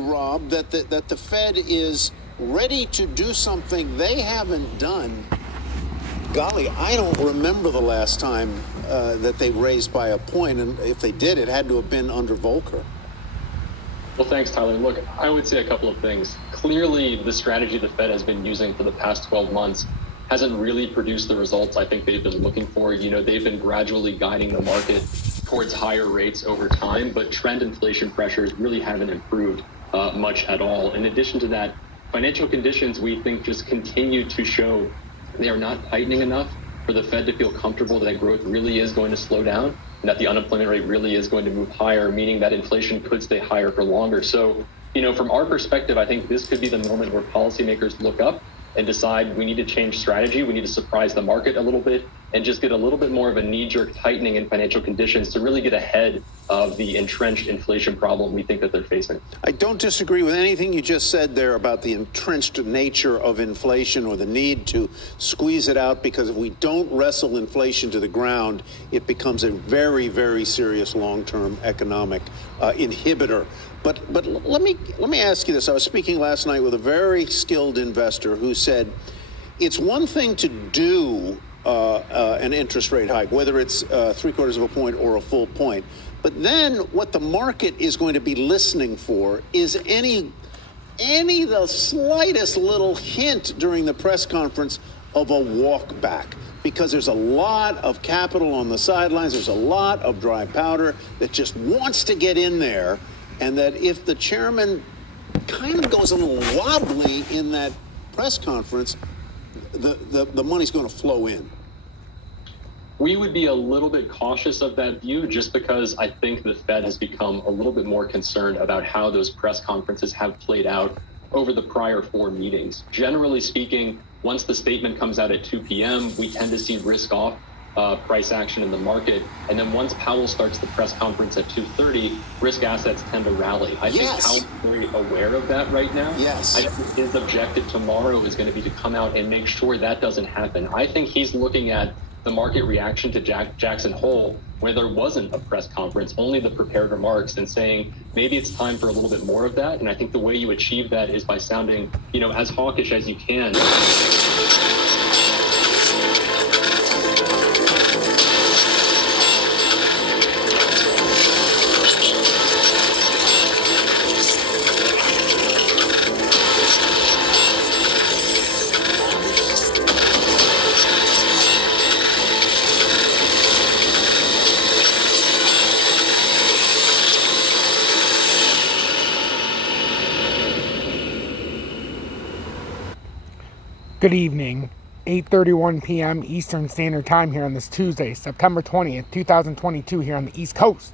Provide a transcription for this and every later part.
Rob, that the Fed is ready to do something they haven't done. Golly, I don't remember the last time that they raised by a point, and if they did, it had to have been under Volcker. Well, thanks, Tyler. Look, I would say a couple of things. Clearly, the strategy the Fed has been using for the past 12 months hasn't really produced the results I think they've been looking for. You know, they've been gradually guiding the market towards higher rates over time, but trend inflation pressures really haven't improved much at all. In addition to that, financial conditions, we think, just continue to show they are not tightening enough for the Fed to feel comfortable that growth really is going to slow down and that the unemployment rate really is going to move higher, meaning that inflation could stay higher for longer. So, you know, from our perspective, I think this could be the moment where policymakers look up and decide we need to change strategy, we need to surprise the market a little bit, and just get a little bit more of a knee-jerk tightening in financial conditions to really get ahead of the entrenched inflation problem we think that they're facing. I don't disagree with anything you just said there about the entrenched nature of inflation or the need to squeeze it out, because if we don't wrestle inflation to the ground, it becomes a very, very serious long-term economic inhibitor. But let me ask you this. I was speaking last night with a very skilled investor who said it's one thing to do an interest rate hike, whether it's 3/4 of a point or a full point. But then what the market is going to be listening for is the slightest little hint during the press conference of a walk back, because there's a lot of capital on the sidelines. There's a lot of dry powder that just wants to get in there. And that if the chairman kind of goes a little wobbly in that press conference, the money's going to flow in. We would be a little bit cautious of that view just because I think the Fed has become a little bit more concerned about how those press conferences have played out over the prior 4 meetings. Generally speaking, once the statement comes out at 2 p.m., we tend to see risk off price action in the market. And then once Powell starts the press conference at 2:30, risk assets tend to rally. I think Powell's very aware of that right now. Yes. I think his objective tomorrow is going to be to come out and make sure that doesn't happen. I think he's looking at the market reaction to Jackson Hole, where there wasn't a press conference, only the prepared remarks, and saying maybe it's time for a little bit more of that. And I think the way you achieve that is by sounding, you know, as hawkish as you can. Good evening, 8:31 p.m. Eastern Standard Time here on this Tuesday, September 20th, 2022 here on the East Coast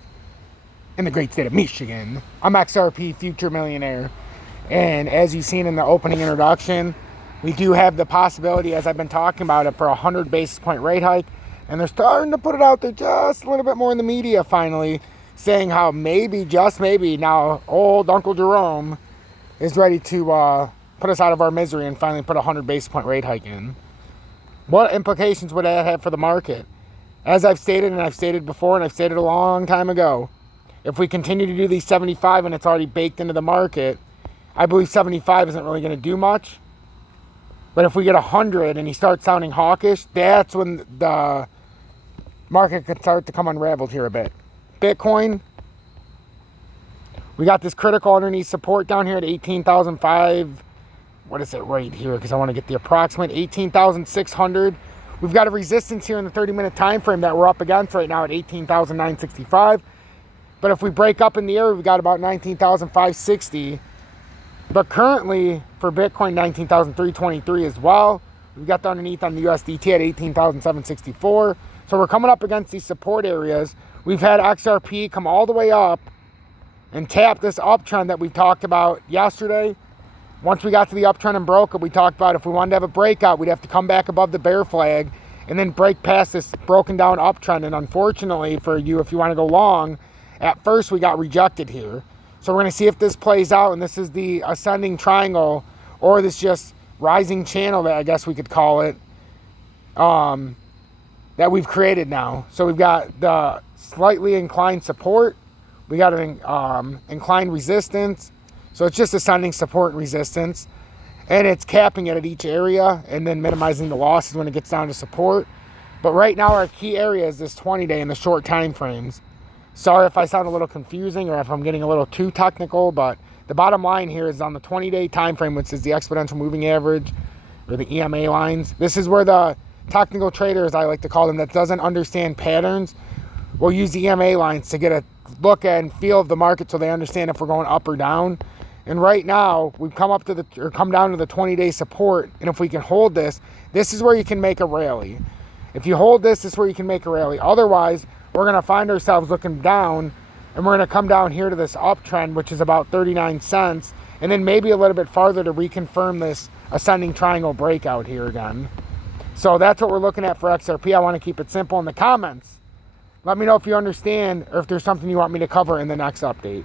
in the great state of Michigan. I'm XRP Future Millionaire, and as you've seen in the opening introduction, we do have the possibility, as I've been talking about it, for a 100 basis point rate hike, and they're starting to put it out there just a little bit more in the media finally, saying how maybe, just maybe, now old Uncle Jerome is ready to put us out of our misery and finally put a 100 basis point rate hike in. What implications would that have for the market? As I've stated, and I've stated before, and I've stated a long time ago, if we continue to do these 75 and it's already baked into the market, I believe 75 isn't really going to do much. But if we get 100 and he starts sounding hawkish, that's when the market could start to come unraveled here a bit. Bitcoin, we got this critical underneath support down here at 18,005. What is it right here? Because I want to get the approximate 18,600. We've got a resistance here in the 30-minute time frame that we're up against right now at 18,965. But if we break up in the area, we've got about 19,560. But currently for Bitcoin, 19,323 as well. We've got the underneath on the USDT at 18,764. So we're coming up against these support areas. We've had XRP come all the way up and tap this uptrend that we talked about yesterday. Once we got to the uptrend and broke it, we talked about if we wanted to have a breakout, we'd have to come back above the bear flag and then break past this broken down uptrend. And unfortunately for you, if you want to go long, at first we got rejected here. So we're going to see if this plays out, and this is the ascending triangle, or this just rising channel that I guess we could call it, that we've created now. So we've got the slightly inclined support. We got an inclined resistance. So it's just ascending support and resistance. And it's capping it at each area and then minimizing the losses when it gets down to support. But right now our key area is this 20-day and the short time frames. Sorry if I sound a little confusing or if I'm getting a little too technical, but the bottom line here is on the 20-day time frame, which is the exponential moving average or the EMA lines. This is where the technical trader, as I like to call them, that doesn't understand patterns, will use the EMA lines to get a look at and feel of the market so they understand if we're going up or down. And right now, we've come down to the 20-day support, and if we can hold this, this is where you can make a rally. If you hold this, this is where you can make a rally. Otherwise, we're going to find ourselves looking down, and we're going to come down here to this uptrend, which is about 39 cents, and then maybe a little bit farther to reconfirm this ascending triangle breakout here again. So that's what we're looking at for XRP. I want to keep it simple. In the comments, let me know if you understand or if there's something you want me to cover in the next update.